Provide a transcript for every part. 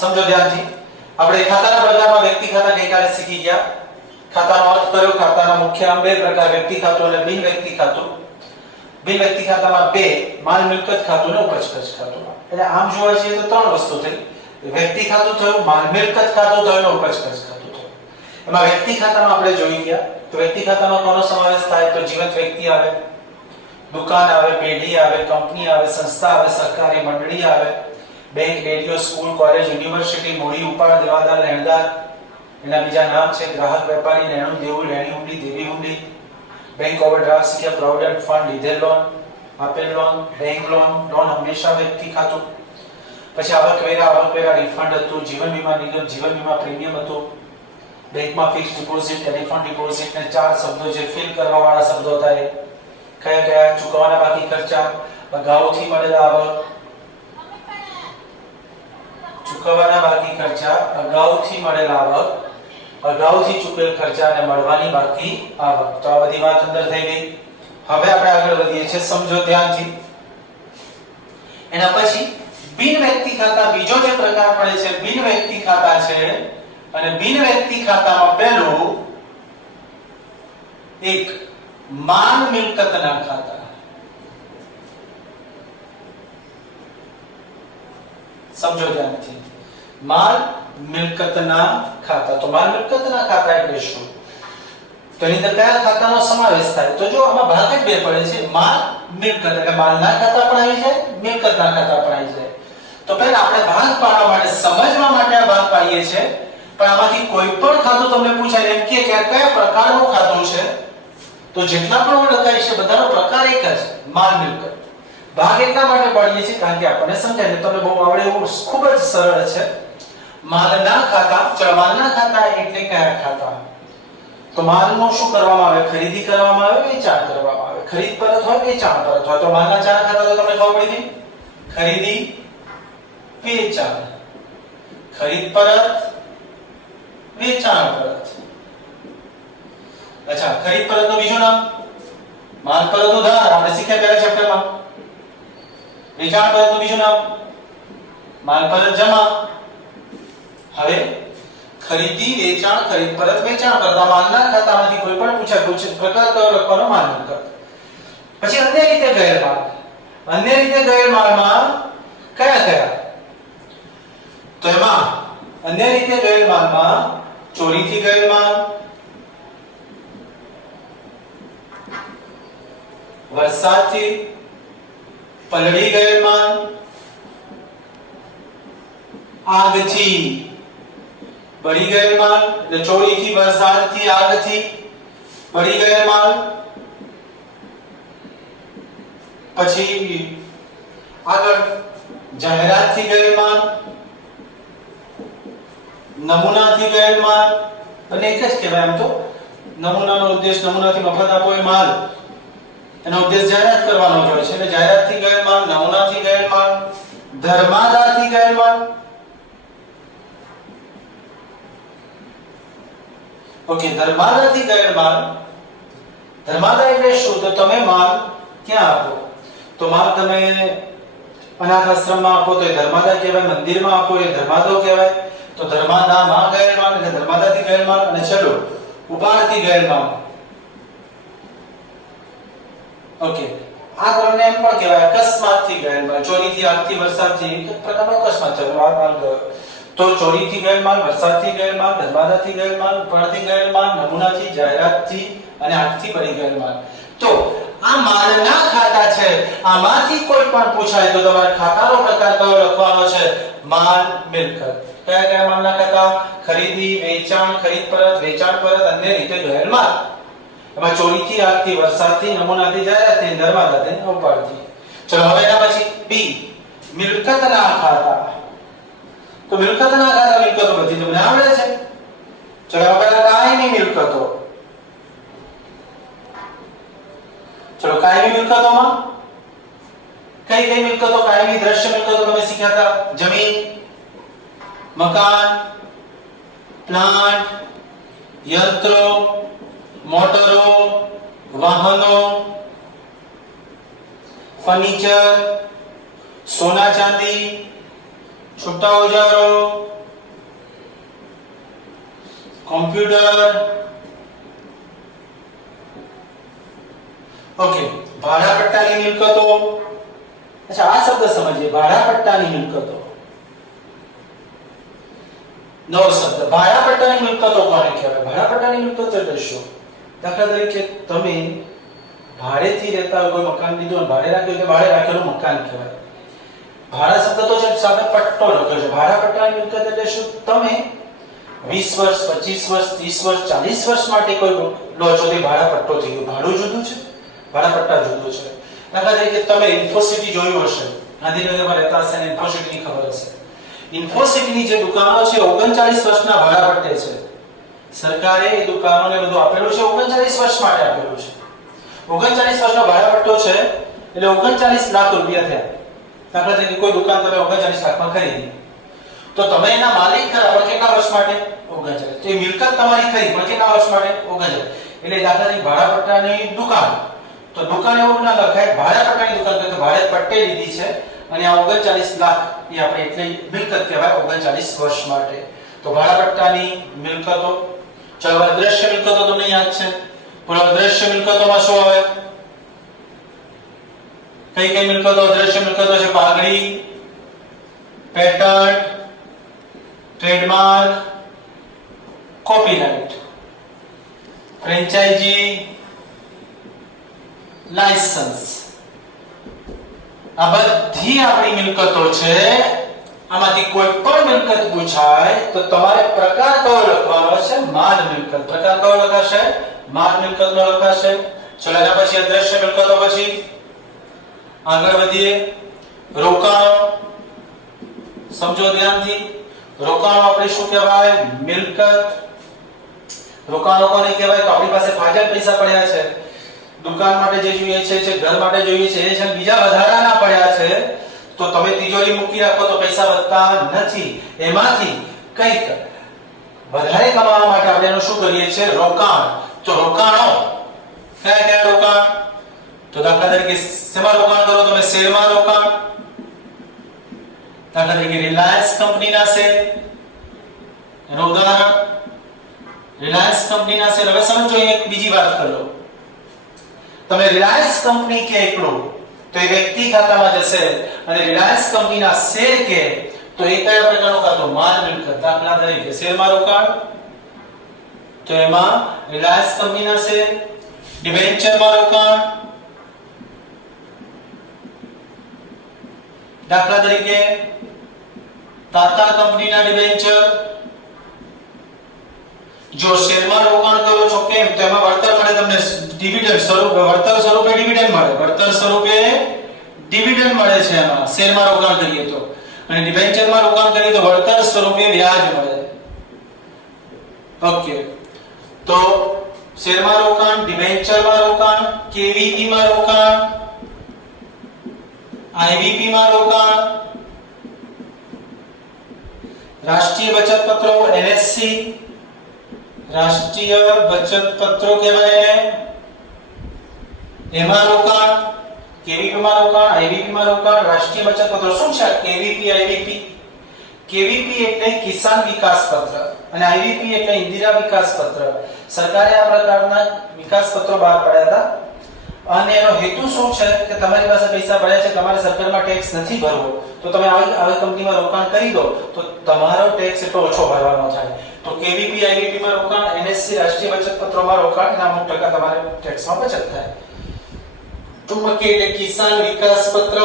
સમજો ધ્યાનથી. આપણે ખાતાના પ્રકારમાં વ્યક્તિ ખાતા ગઈકાલે શીખી ગયા. ખાતાનો અર્થ કર્યો. ખાતાના મુખ્ય આમ બે પ્રકાર, વ્યક્તિ ખાતું અને બિન વ્યક્તિ ખાતું. બિન વ્યક્તિ ખાતામાં બે, માલ મિલકત ખાતું અને ઉપજ ખર્ચ ખાતું. એટલે આમ જોવા જઈએ તો ત્રણ વસ્તુ થઈ. વ્યક્તિ ખાતું થયું, માલ મિલકત ખાતું થયું અને ઉપજ ખર્ચ ખાતું થયું. એમાં વ્યક્તિ ખાતામાં આપણે જોઈ ગયા તો વ્યક્તિ ખાતામાં કોનો સમાવેશ થાય? તો જીવંત વ્યક્તિ આવે, દુકાન આવે, પેઢી આવે, કંપની આવે, સંસ્થા આવે, સહકારી મંડળી આવે, bank, radio, school, college, university, મૂડી, ઉપાડ, દેવાદાર, લેણદાર. એના બીજા નામ છે ગ્રાહક, વેપારી, લેણું દેવું, લેણી હુંડી, દેવી હુંડી, બેંક ઓવરડ્રાફ્ટ, શીખ્યા, પ્રોવિડન્ટ ફંડ, લીધેલ લોન, આપેલ લોન, બેંક લોન. લોન હંમેશા વ્યક્તિ ખાતું. પછી આવકવેરા રિફંડ હતું, જીવન વીમા નિગમ જીવન વીમા પ્રીમિયમ હતું, બેંકમાં ફિક્સ ડિપોઝિટ, ટેલિફોન ડિપોઝિટ ને ચાર શબ્દો જે ફિલ કરવા વાળા શબ્દો હતા. કયા કયા? ચૂકવવાના બાકી ખર્ચા, અગાઉથી મળેલા આવક, ચૂકવવાના બાકી ખર્ચા, અગાઉથી મળેલા આવક, અગાઉથી ચૂકવેલ ખર્ચા અને મળવાની બાકી આવક. તો આ બધી વાત અંદર થઈ ગઈ. હવે આપણે આગળ વધીએ છીએ, સમજો ધ્યાનથી. એના પછી બિન વ્યક્તિ ખાતા, બીજો જે પ્રકાર પડે છે બિન વ્યક્તિ ખાતા છે. અને બિન વ્યક્તિ ખાતામાં પહેલું એક માલ મિલકતના ખાતા. સમજો ધ્યાનથી. માલ મિલકતના ખાતા. તો માલ મિલકતના ખાતા એટલે શું? તો એની અંદર કયા ખાતાનો સમાવેશ થાય? તો જો આમાં ભાગ જ બે પડે છે, માલ મિલકત. એટલે માલના ખાતા પણ આવી જાય, મિલકતના ખાતા પણ આવી જાય. તો પહેલા આપણે ભાગ પાડવા માટે, સમજવા માટે આ ભાગ પાડીએ છીએ. પણ આમાંથી કોઈ પણ ખાતું તમને પૂછાય એમ કે કયા પ્રકારનું ખાતું છે, તો જેટલા પણ લખાય છે બધાનો પ્રકાર એક જ, માલ મિલકત. ભાગ એટલા માટે પાડીએ છીએ કારણ કે આપણને સમજાય ને તમને બહુ આવડે એવું ખૂબ જ સરળ છે. માલના ખાતા. ચલો, માલના ખાતા એટલે કયા ખાતા? તો માલનું શું કરવામાં આવે? ખરીદી કરવામાં આવે, વેચાણ કરવામાં આવે. ખરીદ પરત હોય, વેચાણ પરત હોય. તો માલના ચાર ખાતા તો તમને ખબર પડી ગઈ. ખરીદી, વેચાણ, ખરીદ પરત, વેચાણ પરત. અચ્છા, ખરીદ પરતનું બીજું નામ માલ પરત ઉધાર, આપણે શીખ્યા પહેલા ચેપ્ટરમાં. વેચાણ પરતનું બીજું નામ માલ પરત જમા. હવે ખરીદી, વેચાણ, ખરીદ પરત, વેચાણ પરત. આ માલના ખાતામાંથી કોઈ પણ પૂછાય, પ્રકાર કયો લખવાનો? માલ મિલકત. પછી અન્ય રીતે ગયેલ માલ. અન્ય રીતે ગયેલ માલમાં કયા કયા? તો એમાં અન્ય રીતે ગયેલ માલમાં ચોરીથી ગયેલ માલ, વરસાદથી પલળી ગયેલ માલ, આગથી બળી ગયેલ માલ. એટલે ચોરીથી, વરસાદથી, આગથી બળી ગયેલ માલ. પછી આગળ જાહેરાતથી ગયેલ માલ, નમૂનાથી ગયેલ માલ. અને એક જ કહેવાય એમ તો. નમૂનાનો ઉદ્દેશ, નમૂનાથી મફત આપો એ માલ, એનો ઉદ્દેશ જાહેરાત કરવાનો જ હોય છે. એટલે જાહેરાતથી ગયેલ માલ, નમૂનાથી ગયેલ માલ, ધર્માદાથી ગયેલ માલ. ઓકે, ધર્માદાથી ગયેલ માલ. ધર્માદા એટલે શું? તો તમે માલ ક્યાં આપો? તો માલ તમે અનાથ આશ્રમમાં આપો તો એ ધર્માદા કહેવાય, મંદિરમાં આપો એ ધર્માદો કહેવાય. તો ધર્માદામાં ગયેલ માલ એટલે ધર્માદાથી ગયેલ માલ. અને ચલો, ઉપાડથી ગયેલ માલ. ઓકે, આ ત્રણને એમ પણ કહેવાય અકસ્માતથી ગયેલ માલ. ચોરીથી, આગથી, વરસાદથી, એક પ્રકારનો અકસ્માત છે. માલ ગયો તો ચોરીથી ગયેલ માલ, વરસાદથી ગયેલ માલ, ધર્માદાથી ગયેલ માલ, ઉપાડથી ગયેલ માલ, નમૂનાથી, જાહેરાતથી અને આગથી બળી ગયેલ માલ. તો આ માલના ખાતા છે. આમાંથી કોઈ પણ પૂછાય તો તમારે ખાતાનો પ્રકાર કયો લખવાનો છે? માલ મિલકત. કયા કયા માલના ખાતા? ખરીદી, વેચાણ, ખરીદ પરત, વેચાણ પરત, અન્ય રીતે ગયેલ માલ. એમાં ચોરીથી, આગથી, વરસાદથી, નમૂનાથી, જાહેરાતથી, ધર્માદાથી, ઉપાડથી. ચલો, હવે એના પછી બી, મિલકતના ખાતા. તો મિલકતના ખાતા, મિલકતો બધી તમને આવડે છે. ચલો, હવે કાયમી મિલકતો. ચલો, કાયમી મિલકતોમાં કઈ કઈ મિલકતો? કાયમી દ્રશ્ય મિલકતો તમે શીખ્યા હતા. જમીન, મકાન, પ્લાન્ટ, યંત્રો, મોટરો, વાહનો, ફર્નિચર, સોના ચાંદી, छोटा औजारो, कॉम्प्यूटर। ओके, भाડાપટ્ટાની મિલકતો। अच्छा, આ શબ્દ સમજીએ, ભાડાપટ્ટાની મિલકતો। નવો શબ્દ, ભાડાપટ્ટાની મિલકતો કોને કહેવાય? ભાડાપટ્ટાની મિલકતો એટલે શું? દાખલા તરીકે તમે ભાડેથી રહેતા હોય, કોઈ મકાન લીધું અને ભાડે રાખ્યું, કે ભાડે રાખેલું મકાન કહેવાય। ભાડા શબ્દ તો છે સાથે પટ્ટો લખ્યો છે। ભાડાપટ્ટાની મિલકત એટલે શું? તમે 20 વર્ષ, 25 વર્ષ, 30 વર્ષ, 40 વર્ષ માટે કોઈ લો છો, તે ભાડાપટ્ટો થઈ ગયો। ભાડું જુદું છે, ભાડાપટ્ટા જુદું છે। દાખલા તરીકે તમે ઇન્ફોસિટી જોયું હશે, ગાંધીનગરમાં રહેતા હશે અને ઇન્ફોસિટીની ખબર હશે। ઇન્ફોસિટીની જે દુકાનો છે 39 વર્ષના ભાડાપટ્ટે છે। સરકારે એ દુકાનોને બધું આપેલું છે, 39 વર્ષ માટે આપેલું છે। 39 વર્ષનો ભાડાપટ્ટો છે એટલે 39 લાખ રૂપિયા થયા। દાખલા તરીકે કોઈ દુકાન તમે 39 લાખમાં ખરીદી, તો તમે એના માલિક ખરા, પણ કેટલા વર્ષ માટે? 39। તો એ મિલકત તમારી ખરી, પણ કેટલા વર્ષ માટે? 39। એટલે દાખલા તરીકે ભાડાપટ્ટાની દુકાન, તો દુકાન એવું ના લખાય, ભાડાપટ્ટાની દુકાન, તો ભાડે પટ્ટે લીધી છે અને આ 39 લાખ એ આપણે એટલી મિલકત કહેવાય 39 વર્ષ માટે। તો ભાડાપટ્ટાની મિલકતો। ચલો, અદ્રશ્ય મિલકતો તમને યાદ છે? પણ અદ્રશ્ય મિલકતોમાં શું આવે? કઈ કઈ મિલકતો અદ્રશ્ય મિલકતો છે? પાઘડી, patent, trademark, copyright, franchise, licence. આ બધી આપણી મિલકતો છે। આમાંથી કોઈ પણ મિલકત પૂછાય તો તમારે પ્રકાર કયો લખવાનો છે? માલ મિલકત। પ્રકાર કયો લખાશે? માલ મિલકતનો લખાશે। ચલો, એના પછી અદ્રશ્ય મિલકતો, પછી આગળ વધીએ। રોકાણો, સમજો ધ્યાનથી। રોકાણો આપણે શું કહેવાય? મિલકત। રોકાણો કોને કહેવાય? તો આપણી પાસે ફાજલ પૈસા પડ્યા છે, દુકાન માટે જે જોઈએ છે, ઘર માટે જોઈએ છે, એ છે, બીજા વધારાના પડ્યા છે, તો તમે તિજોરી મૂકી રાખો તો પૈસા વધતા નથી। એમાંથી કંઈક વધારે કમાવા માટે આપણે એનું શું કરીએ છીએ? રોકાણ। તો રોકાણો કયા કયા રોકાણ? તો દાખલા તરીકે શેમાં રોકાણ કરો તમે? શેરમાં રોકાણ। દાખલા તરીકે રિલાયન્સ કંપનીના શેર, એનું ઉદાહરણ રિલાયન્સ કંપનીના શેર। હવે સમજો, એક બીજી વાત કરો, તમે રિલાયન્સ કંપની કે એકલું તો એ વ્યક્તિ ખાતામાં જશે, અને રિલાયન્સ કંપનીના શેર કે તો એ કયા પ્રકારનો ખાતો? માલ મિલકત। દાખલા તરીકે શેરમાં રોકાણ, તો એમાં રિલાયન્સ કંપનીના શેર। ડિબેન્ચરમાં રોકાણ, દાખલા તરીકે ટાટા કંપનીના ડિબેન્ચર। જો શેરમાં રોકાણ કરો છો, કેમ? તો એમાં વળતર મળે તમને, ડિવિડન્ડ સ્વરૂપે, વળતર સ્વરૂપે ડિવિડન્ડ મળે, વળતર સ્વરૂપે ડિવિડન્ડ મળે છે એમાં, શેરમાં રોકાણ કરીએ તો। અને ડિબેન્ચરમાં રોકાણ કરીએ તો વળતર સ્વરૂપે વ્યાજ મળે। ઓકે, તો શેરમાં રોકાણ, ડિબેન્ચરમાં રોકાણ, કેવીપી માં રોકાણ, આઈવીપી માં રોકાણ, રાષ્ટ્રીય બચત પત્રો એનએસસી, રાષ્ટ્રીય બચત પત્રો કહેવાય, એમાં રોકાણ, કેવીપી માં રોકાણ, આઈવીપી માં રોકાણ, રાષ્ટ્રીય બચત પત્રો। શું છે કેવીપી, આઈવીપી? કેવીપી એટલે કિસાન વિકાસ પત્ર અને આઈવીપી એટલે ઇન્દિરા વિકાસ પત્ર। સરકારે આ પ્રકારના વિકાસ પત્રો બહાર પાડ્યા હતા, અને એનો હેતુ શું છે કે તમારી પાસે પૈસા પડ્યા છે, તમારે સરકારમાં ટેક્સ નથી ભરવો, તો તમે આવી કંપનીમાં રોકાણ કરી દો તો તમારો ટેક્સ એટલો ઓછો ભરવાનો થાય। તો કેવીપી, આઈવીપી માં રોકાણ, એનએસસી રાષ્ટ્રીય બચત પત્રોમાં રોકાણ, એના અમુક ટકા તમારે ટેક્સમાં બચત થાય। ચુંબકીય એટલે કિસાન વિકાસ પત્ર,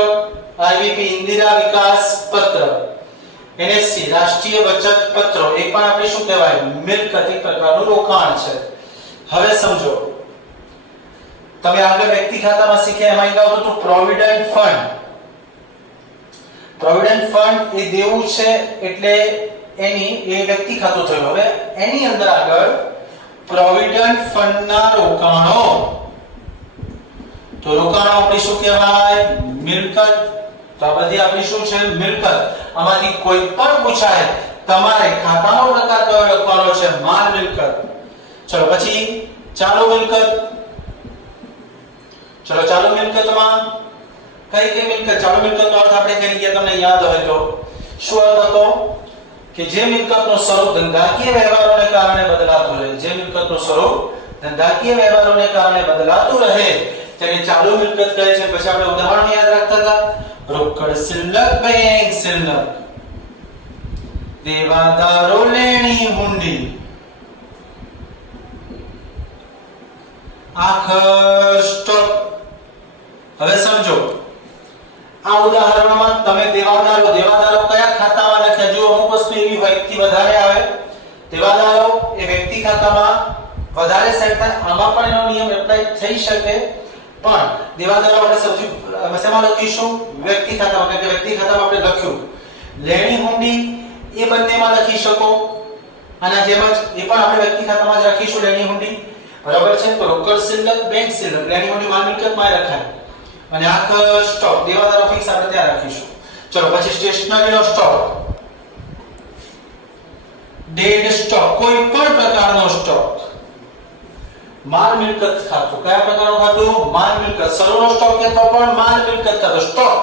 આઈવીપી ઇન્દિરા વિકાસ પત્ર, એનએસસી રાષ્ટ્રીય બચત પત્રો, એ પણ આપણે શું કહેવાય? મિલકત, એક પ્રકારનું રોકાણ છે। હવે સમજો, તમે આગળ વ્યક્તિ ખાતામાં શીખ્યા, એમાં એક આવતું હતું પ્રોવિડન્ટ ફંડ। પ્રોવિડન્ટ ફંડ એ દેવું છે એટલે એની એ વ્યક્તિ ખાતું થયું। હવે એની અંદર આગળ પ્રોવિડન્ટ ફંડના રોકાણો, તો રોકાણો આપણે શું કહેવાય? મિલકત। તો આ બધી આપણી શું છે? મિલકત। આમાંથી કોઈ પણ પૂછાય તમારે ખાતાનો પ્રકાર કયો લખવાનો છે? માલ મિલકત। ચલો, પછી ચાલુ મિલકત। ચલો, ચાલુ મિલકતમાં કઈ કઈ મિલકત? ચાલુ મિલકતનો અર્થ આપણે કરી ગયા, તમને યાદ હોય તો શું અર્થ હતો કે જે મિલકતનું સ્વરૂપ ધંધાકીય વ્યવહારોને કારણે બદલાતું રહે, જે મિલકતનું સ્વરૂપ ધંધાકીય વ્યવહારોને કારણે બદલાતું રહે તેને ચાલુ મિલકત કહે છે. પછી આપણે ઉદાહરણ યાદ રાખતા હતા, રોકડ શિલ્લક, બેંક શિલ્લક, દેવાદારો, લેણી હુંડી, આખર સ્ટોક. હવે સમજો આ ઉદાહરણમાં તમે દેવાદારો કયા ખાતામાં લખ્યા? જો અમુક વસ્તુ એવી હોય કે વધારે આવે, દેવાદારો એ વ્યક્તિ ખાતામાં વધારે સેટ થાય, આમાં પણ એનો નિયમ એપ્લાય થઈ શકે, પણ દેવાદારો આપણે સૌથી શેમાં લખીશું? વ્યક્તિ ખાતામાં, કારણ કે વ્યક્તિ ખાતામાં આપણે લખ્યું. લેણી હુંડી એ બંનેમાં લખી શકો, આના જેમ જ એ પણ આપણે વ્યક્તિ ખાતામાં જ રાખીશું લેણી હુંડી, બરાબર છે. તો રોકડ શિલ્લક, બેંક શિલ્લક, લેણી હુંડી માલ મિલકતમાં રખાય અને આખર સ્ટોક દેવાદારો ફિક્સ આપણે ત્યાં રાખીશું. ચલો પછી સ્ટેશનરીનો સ્ટોક, ડેડ સ્ટોક, કોઈ પણ પ્રકારનો સ્ટોક, માલ મિલકત ખાતું, કયા પ્રકારનું ખાતું? માલ મિલકત. સરોનો સ્ટોક કે તો પણ માલ મિલકત ખાતું. સ્ટોક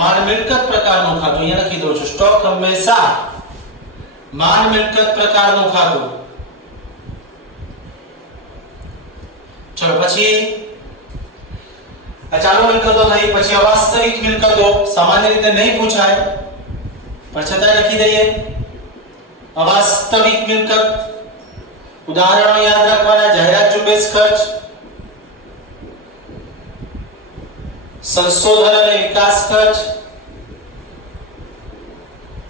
માલ મિલકત પ્રકારનું ખાતું, અહીંયા લખી દઉં છું. સ્ટોક હંમેશા માલ મિલકત પ્રકારનું ખાતું. ચલો પછી ચાલુ મિલકતો થઈ. પછી અવાસ્તવિક મિલકતો સામાન્ય રીતે નહીં પૂછાય પણ છતાં લખી દઈએ. અવાસ્તવિક મિલકત ઉદાહરણો યાદ રાખવાના: જાહેરાત ઝુંબેશ ખર્ચ, સંશોધન અને વિકાસ ખર્ચ,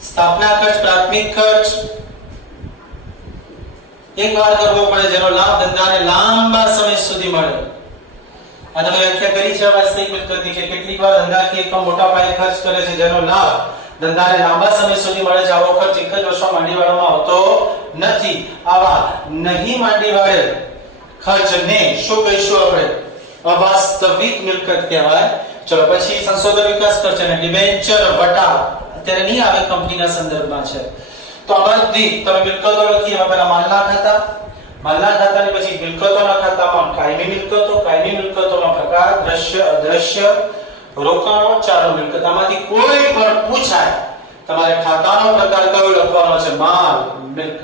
સ્થાપના ખર્ચ, પ્રાથમિક ખર્ચ. એક વાર કરવો પડે જેનો લાભ ધંધાને લાંબા સમય સુધી મળે. આ તમે વ્યાખ્યા કરી છે વાસ્તવિક મિલકતની કે કેટલીક વાર ધંધાકીય એકમ મોટા પાયે ખર્ચ કરે છે જેનો લાભ ધંધાને લાંબા સમય સુધી મળે છે. આવો ખર્ચ એક જ વર્ષમાં માંડી વાળવામાં આવતો નથી. આવા નહીં માંડી વાળેલ ખર્ચને શું કહીશું આપણે? અવાસ્તવિક મિલકત કહેવાય. ચલો પછી સંશોધન વિકાસ ખર્ચ અને ડિબેન્ચર વટાવ અત્યારે નહીં આવે, કંપનીના સંદર્ભમાં છે. તો આ બધી તમે મિલકતો લખી. એમાં પહેલા માલના ખાતાની પછી મિલકતોના ખાતામાં કાયમી મિલકતોનો પ્રકાર, દ્રશ્ય, અદ્રશ્ય, રોકાણો, ચાલુ મિલકત. આમાંથી કોઈ પણ પૂછાય તમારે ખાતાનો પ્રકાર કયો લખવાનો છે? માલ મિલકત.